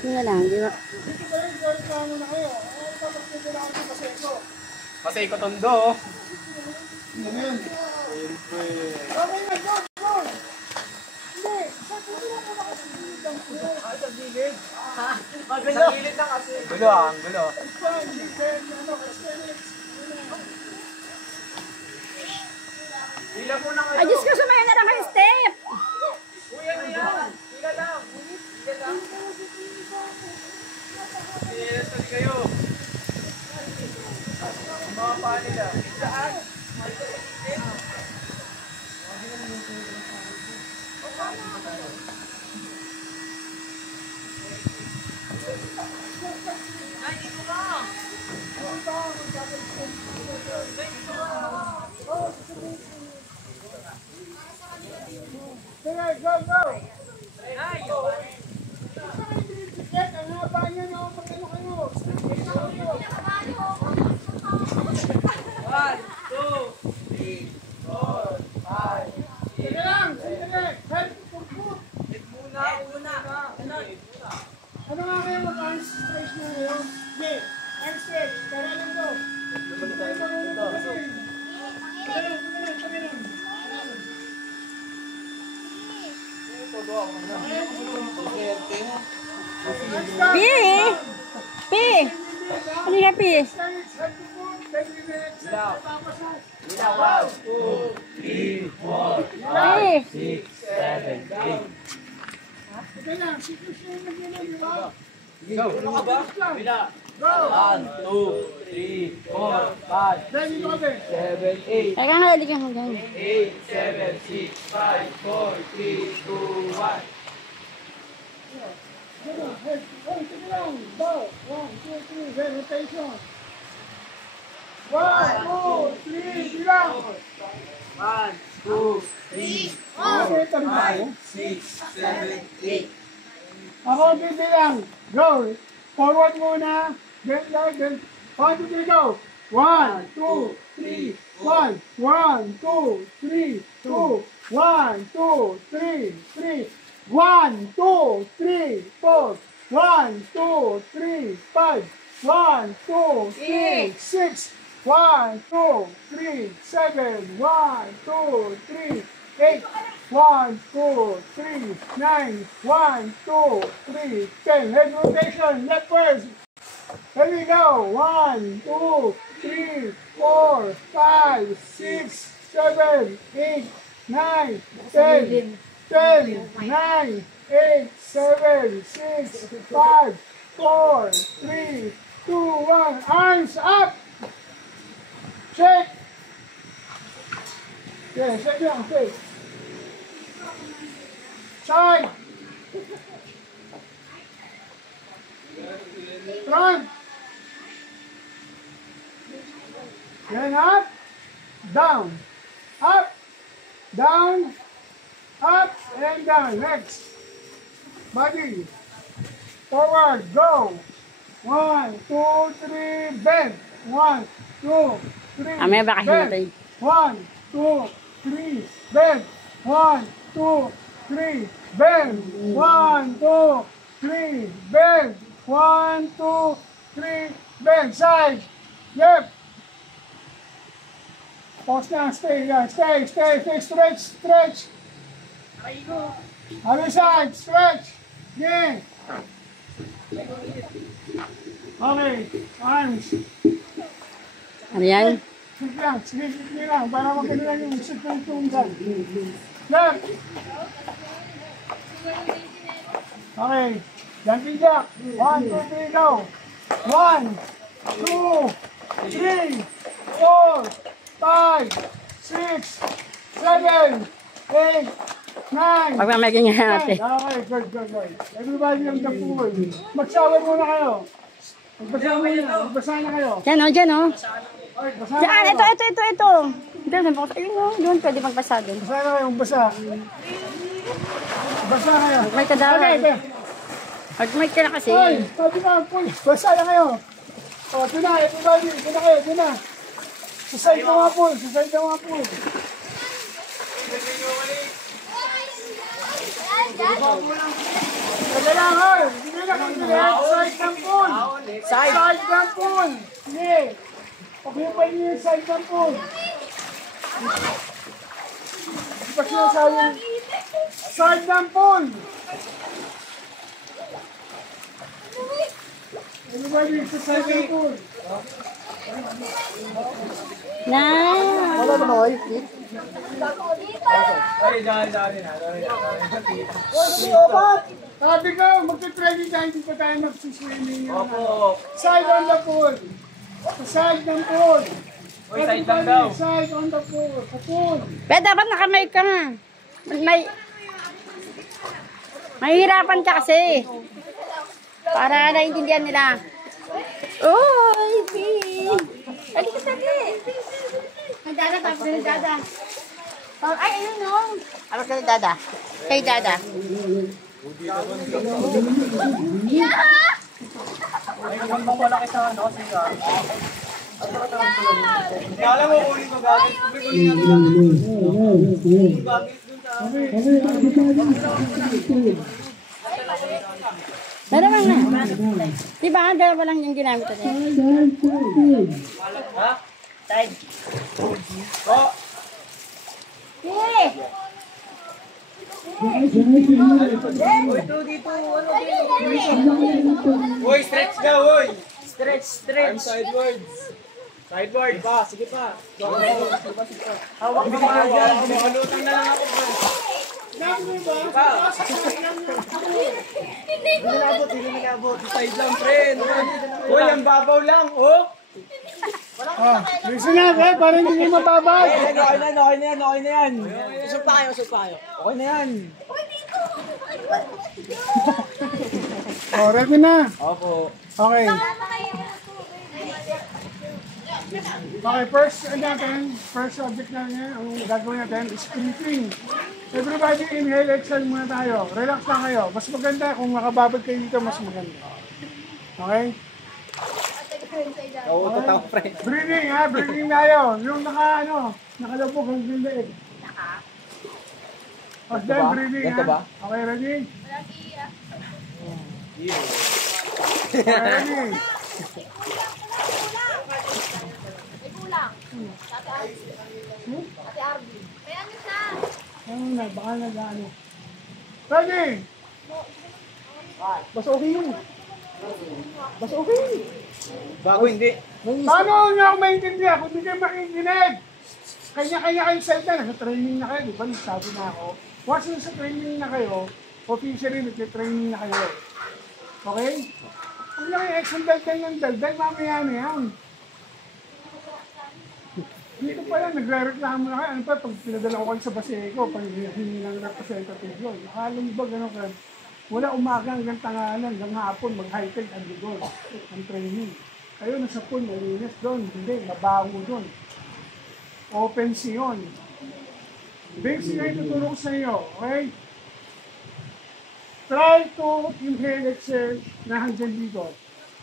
Yun na lang, di ba? Pasay ko tondo. Amen. Okay na, go, go. Hindi, sa gilid mo na kasi. Sa gilid? Ha? Sa gilid na kasi. Gulo ang gulo. Hila muna kayo. Ay, Diyos ko, sumayo na lang kayo step. Uy, ano yan? Hila lang. Hila lang. Hila lang kayo. Ang mga paa nila. Saan? Ay, dito ka. Sige, go, go. Ay, Ang haba niya na ako pag ano kayo. 1, 2, 3, 4, 5. Sige lang, sige. Help for food. Muna. Ano nga kayo mag-arm stretch na ngayon? Sige, arm stretch. Tara lang go. Pi! Pi! Ano nga, Pi? Help for food. Then we will accept. 1, 2, 3, 4, Pi! 6, 7, 8. Sige lang, sige siya yung nagyan, di ba? Go! Ano ka ba? Bila. Go! 1, 2, 3, 4, 5, Then you go there. 7, 8. Ay, kang halika mo dyan. 8, 7, 6, 5, 4, 3, 2, 1. Sige lang, go. 1, 2, 3, then rotation. 1, 2, 3, bilang. 1, 2, 3, 4, 5, 6, 7, 8. Ako bibilang. Go. Forward muna. Then, 1, 2, 3, go. 1, 2, 3, 1. 1, 2, 3, 2. 1, 2, 3, 3. 1, 2, 3, 4. 1, 2, 3, 5. 1, 2, 3, 6. 1, 2, 3, 7. 1, 2, 3, 8. 1, 2, 3, 9. 1, 2, 3, 10. Head rotation. Left first. Here we go. 1, 2, 3, 4, 5, 6, 7, 8, 9, 10. 10, 9, 8, 7, 6, 5, 4, 3, 2, 1. Arms up. Shake. Yeah, shake down, shake. Side. Front. Then up. Down. Up. Down. Up and down. Next. Body. Forward. Go. 1, 2, 3. Bend. 1, 2, 3. Amaya baka himatay. 1, 2, 3. Bend. 1, 2, 3. Bend. 1, 2, 3. Bend. 1, 2, 3. Bend. Side. Yep. Pause na. Stay. Yeah. Stay. Stretch. Stretch. Other side. Stretch. Yeah. Okay. Arms. Ano yan? Sige lang. Para magkano lang yung sit ng tunggan. Left. Okay. Jumping jack. 1, 2, 3, go. 1, 2, 3, 4, 5, 6, 7, 8, 9. Pagmamaging nga natin. Okay, good. Everybody on the pool. Mag-shower muna kayo. Magbasa na kayo. Dyan o. Okay, basa na Diyan, kayo. ito. Ayun o, doon pwede magbasa doon. Basa na kayo, basa. Basa kayo. May kadawan. Okay. Mag-mic ka na kasi. Hoy, sabi ka, basa na kayo. O, ito na, everybody. Ito na kayo, ito na. Sa side ng mga pool. Kailangan. Hindi na kung side ng pool. Side ng pool. Hindi. Okay pa yung side ng pool. Hindi pa sinasayang side ng pool. Ano ba yung sa side ng pool? Wala na kayo, Pete? Ay, dali na. Sabi ko, magta-training tayo, hindi pa tayo nagsiswimming. Opo. Side on the pool. Sa side ng pool. Uy, side lang daw. Side on the pool. Sa pool. Pero dapat nakamay ka nga. Mahihirapan ka kasi. Para naiintindihan nila. Uy, Pete. Ay, dito sa May dada, tapos na dada. Ay, ayun no. Ano ka dada? Kay dada. Ay, kung malaki sa ano, kasi ka. Kala mo kunin ko gamit. Kunin ko gamit dun sa... Dalawa nga. Diba, dalawa lang yung ginamit natin. Ha? Side. Oh! Hey! Uy, stretch ka, uy! Stretch. I'm sidewards. Sideward pa, sige pa. Hawak mo ka dyan. Makalutang na lang ako. Hindi nag-abot. Side lang, friend. Uy, ang babaw lang, oh! Listen na, para hindi nyo mababag. Okay na yan. Usap pa kayo. Okay na yan. Ready na? Opo. Okay. Okay, first subject natin, ang gagawin natin is breathing. Everybody inhale, exhale muna tayo. Relax lang kayo. Mas maganda kung makababad kayo dito, mas maganda. Okay? Oo, totoo, friend. Breathing ha, breathing tayo. Yung nakalabog hanggang leeg. Pag then breathing ha. Okay, ready? Okay, ready? Baka nag-ano. Ready? Basta okay yun. Basta okay. Bago hindi. Paano nyo ako maintindihan kung hindi kayo makikinig? Kanya-kanya kayong salita. Nasa training na kayo. Di ba? Nagsabi na ako. Once nasa training na kayo, officially nag-training na kayo. Okay? Huwag lang yung exam daldal mamaya na yan. Dito pa lang, nagre-reklamo na kayo. Ano pa, pag pinadala ko kayo sa Baseco, pag hindi ng representative yun. Akala nyo ba gano'n ka? Wala umaga hanggang tangalan, hanggang hapon, mag-high-tech ang doon, ang training. Kayo nasa pool, malinis doon. Hindi, mabaho doon. Open sea yun. Basic na itutulong sa iyo, okay? Try to inhale, exhale na hanggang dito.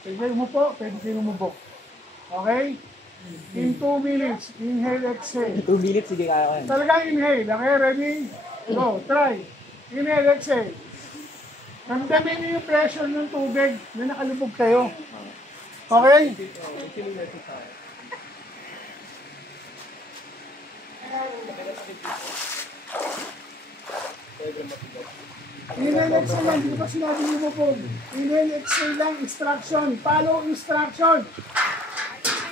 Pwede kayo umupo, pwede kayo umubok. Okay? In 2 minutes, inhale, exhale. 2 minutes, sige kaya ko yan. Talagang inhale. Okay, ready? Go, try. Inhale, exhale. Ramdamin niyo yung pressure ng tubig na nakalubog kayo. Okay? Inhale, exhale lang. Hindi ko pa sinabi lumubog. Inhale, exhale lang. Instruction. Follow instruction.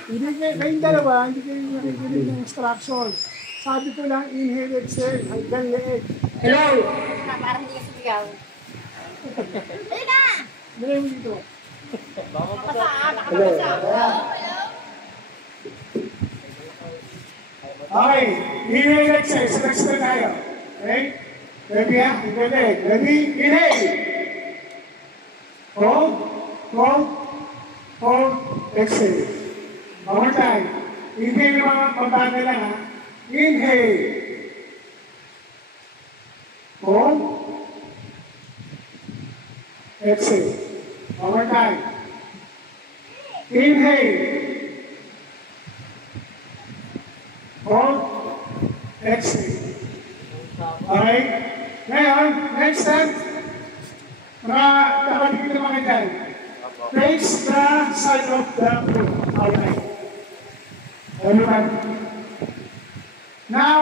Hindi kayong dalawa, hindi kayo nakikinig ng instruction. Sabi ko lang, inhale, exhale, hanggang leeg. Hello? Parang hindi ka sumigaw. Ayun na! Dali mo dito. Hello. Okay, inhale, exhale. Sa next na tayo. Okay? Ready ha? Hanggang leeg. Ready? Inhale! Hold. Hold. Hold. Exhale. One more time. Inhale mga pagbaga lang ha. Inhale. Hold. Exhale. One more time. Inhale. Hold. Exhale. Okay? Ngayon, next time, Nakatigil naman kayo dyan. Face the side of the pool. Alright. Everybody. Now,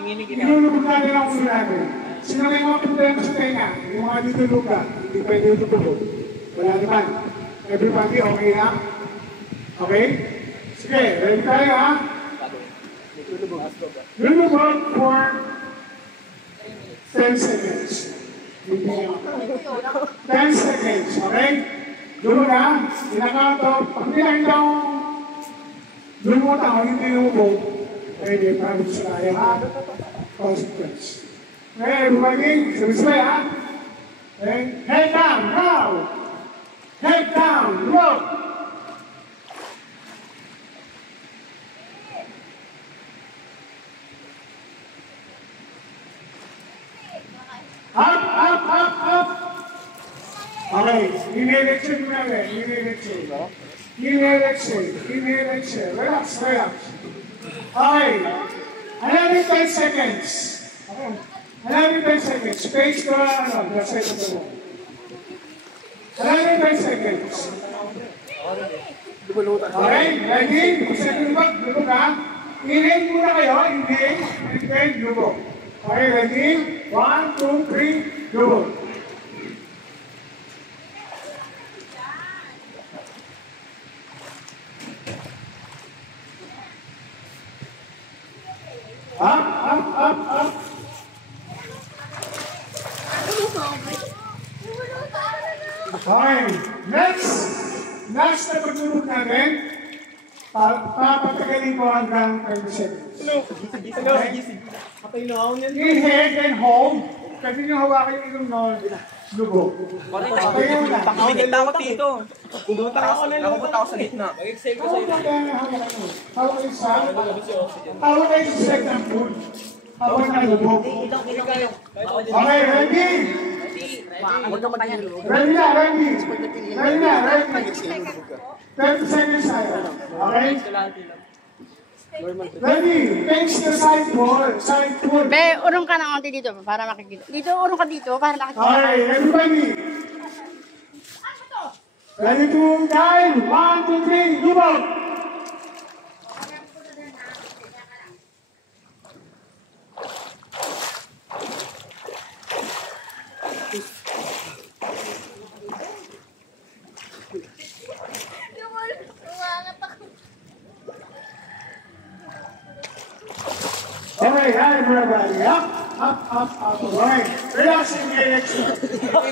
ilulubog natin ang ulo natin. Sino may mga problema sa tenga? Yung mga dito luga, hindi pwede yung tubog. Wala naman. Everybody, okay na? Okay? Sige, ready tayo ha? Lulubog for 10 seconds. 10 seconds, okay? Lulubog ha? Pinakount off. Pag pinakita ko, lumutan ko, hindi lumubog. Pwede, parang sa kaya consequence. Okay, everybody, sabay ha? Okay, head down, now! Head down, look! Up, up, up, up! Okay, inhale, exhale mo namin, inhale, exhale. Inhale, exhale, inhale, exhale. Relax, relax. Okay, another 10 seconds. Okay. Another 10 seconds. Face the side of the wall. Another 10 seconds. Okay, ready? Second back, lubog ha? Inhale muna kayo, inhale, and then lubog. Okay, ready? 1, 2, 3, lubog. Up, up, up, up. Okay, next na paglulog natin, papatagalin ko hanggang 30 seconds. Inhale and hold. Kasi nyo hawakan yung ilong nyo, lubog. Okay yun na. Pinita ako dito. Nakupunta ako sa gitna. Hawak kayo sa second foot. Hawak na lubog. Okay, ready? Ready na, ready. Ready na, ready. 30 seconds tayo. Okay? Ready, face the side wall, side wall. Be, urong ka na konti dito para makikita. Dito, urong ka dito para nakikita. Okay, everybody. Ready to dive? 1, 2, 3, lubog. Okay, hi everybody. Up, up, up, up. Okay, relaxing the exhale. Why?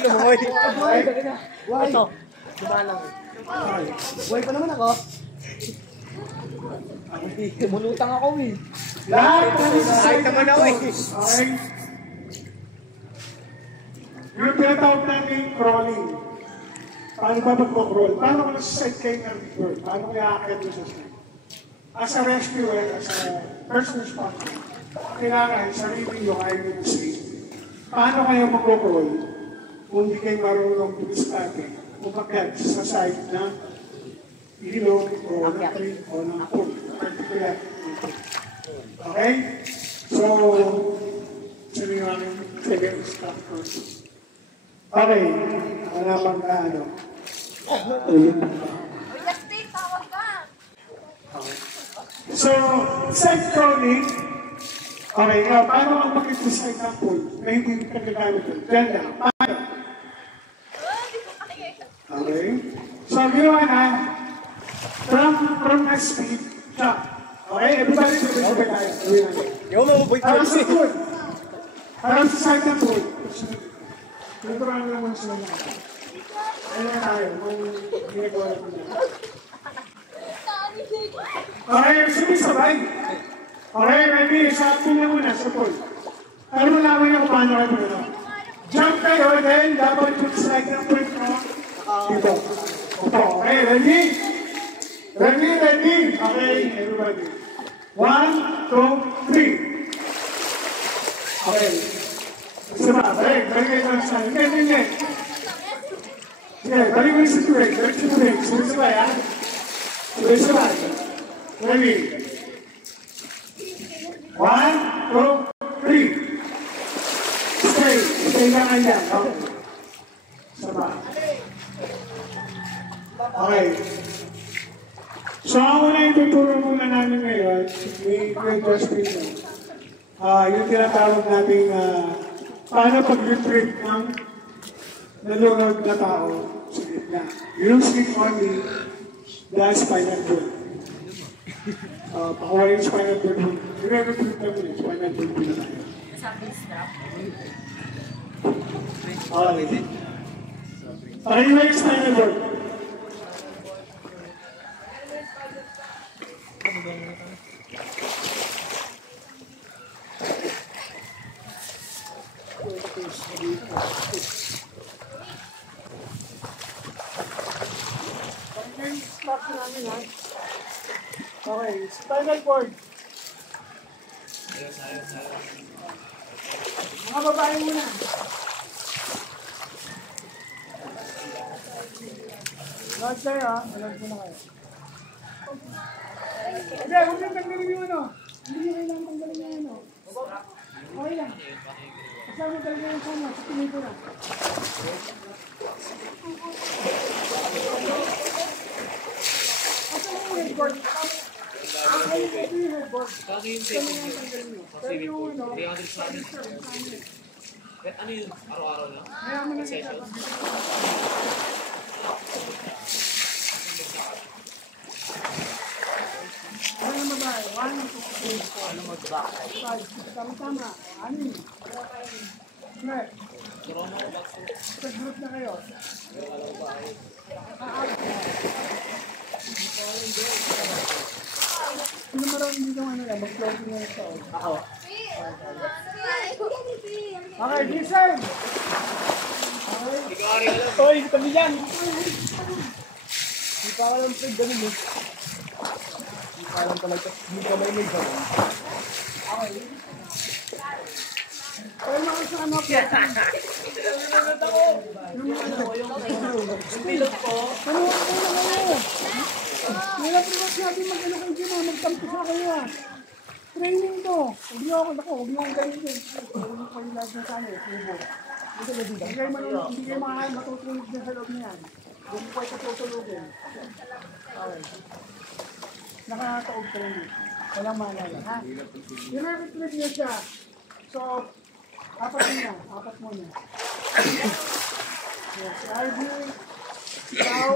Diba lang? Why pa naman ako? Mulutang ako eh. Lahat na sa side naman ako eh. Okay. Yung tinatawag natin crawling. Paano ba magpo-crawl? Paano ka nasa side kayo ng bird? Paano kaya akit mo sa side? As a rescuer, as a first responder, kailangan sarili nyo kayo nyo safe. Paano kayo magpo-crawl kung hindi kayo marunong tumiskate o magkat sa side na ilog o ng tree o ng pool? Particular. Okay? So, sabi nga ng second stop first. Okay. Wala pang ano. So, side crawling. Okay, now, paano ang makikiside ng pool na hindi ka gagamit doon? Diyan lang. Paano? Okay. So, ginawa na, from my speed, jump. Okay, everybody, sabay tayo. Yo, mabuboy ko Harap sa pool. Harap sa side ng pool. Tuturuan lang muna sila natin. Ayun na tayo, kung ginagawa natin na. Okay, sabay. Okay, ready, sa pool na muna, sa pool. Ano mo namin yung paano kayo muna? Jump kayo, then dapat yung slide ng pool mo. Dito. Okay, ready? Ready, ready. Okay, everybody. 1, 2, 3. Okay. Sama, balik kayo lang sa hindi. Sige, balik mo yung sa break. Balik sa break. Sabay, ha? Sabay. Ready? 1, 2, 3. Stay lang yan. Okay. baba. Okay. So, ang una ituturo muna namin ngayon, may hospital. Yung tinatawag natin paano pag-retrieve ng nalunod na tao sa gitna. Yung sleep only, the spinal cord. Pakuha yung spinal cord mo. I-retrieve namin yung spinal cord mo na tayo. Okay. Pakiwa yung spinal cord. Okay, spinal cord. Mga babae muna. Lahat kayo ha, alam ko na kayo. Hindi, huwag nang tanggalin yung ano. Hindi nyo kailangan tanggalin yung ano. Okay lang. Kasama talaga yung sama, sakinig ko na. Asa mo yung headboard? Ito yung headboard. Kasama yung tanggalin nyo. Pero yung ano, Ano yun? Araw-araw na? mayaman na session. Ano yung babae? 1, 2, 3, 4, 5, 6, tama-tama. 6. Correct. Sa group na kayo. Sino marami dito ano yan? Mag-floating na ito. Ako. Okay, listen! Okay. Hindi ka rin alam. Hoy, kami dyan! Hindi pa alam sa ganun eh. Hindi pa alam talaga. Hindi ka may may ganun. Kaya mga sa anak ko. Nalulunod ako. Yung pilot ko. Ano na kayo? Nilapit natin mag-ano kayo dyan ha. Magtampo sa kayo ha. Training to. Huwag niyo ako nako. Huwag niyo akong ganyan. Huwag niyo kayo lahat ng sana eh. Hindi kayo matutulog din sa loob niyan. Huwag mo kayo katutulogin. Okay. Nakakataog kayo din. Walang maalala ha. I-retrieve niyo siya. So, apat muna. Apat muna. Yes, RV. Ikaw.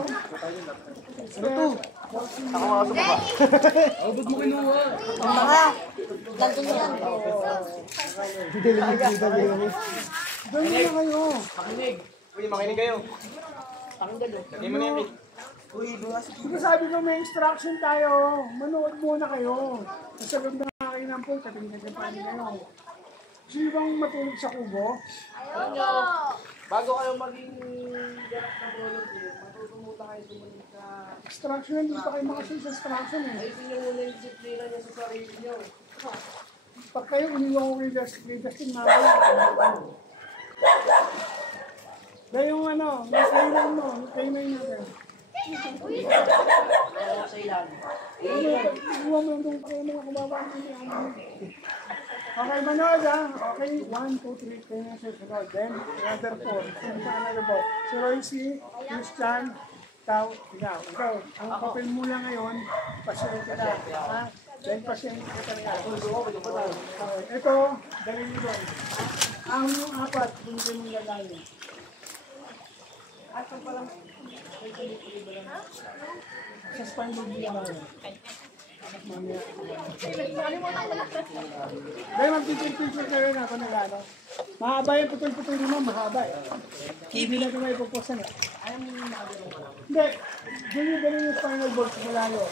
Ano to? Ako mga sa baba. Ako ba't mo kinuha? Doon na kayo. Makinig. Uy, makinig kayo. Lagay mo na yung kit. Sige, sabi ko may instruction tayo. Manood muna kayo. Sa loob na kayo ng pool, katingin kayo kayo. Sino bang matulog sa kubo? Bago kayo maging ganap na volunteer, matutumuta kayo sumunod na Instruction, hindi pa kayo makasunod sa instruction eh. ayusin nyo muna yung disiplina niya sa sarili nyo. Pag kayo iniwan ko kay Justin Mara, dahil yung ano, yung kainan mo, yung kainan natin. Sa ilan? Iwan mo yung kayo mga kumabahan mo. Okay, manood ha. Okay, 1, 2, 3, kayo na sa sunod. Then, another 4. Sino another po? Si Royce, Christian, Tao, ikaw. Ikaw, ang papel mo lang ngayon, pasyente ka. Ha? Then, pasyente ka talaga. Okay, ito, dali nyo doon. Ang yung apat, hindi mong lalayo. Ato pa lang. Sa spine mo lang. Dahil mag-picture kayo na ako ng ano. Mahaba yung putol-putol mo, mahaba eh. Hindi na ito may pupusan eh. Hindi, ganyan yung spinal board sa malayo.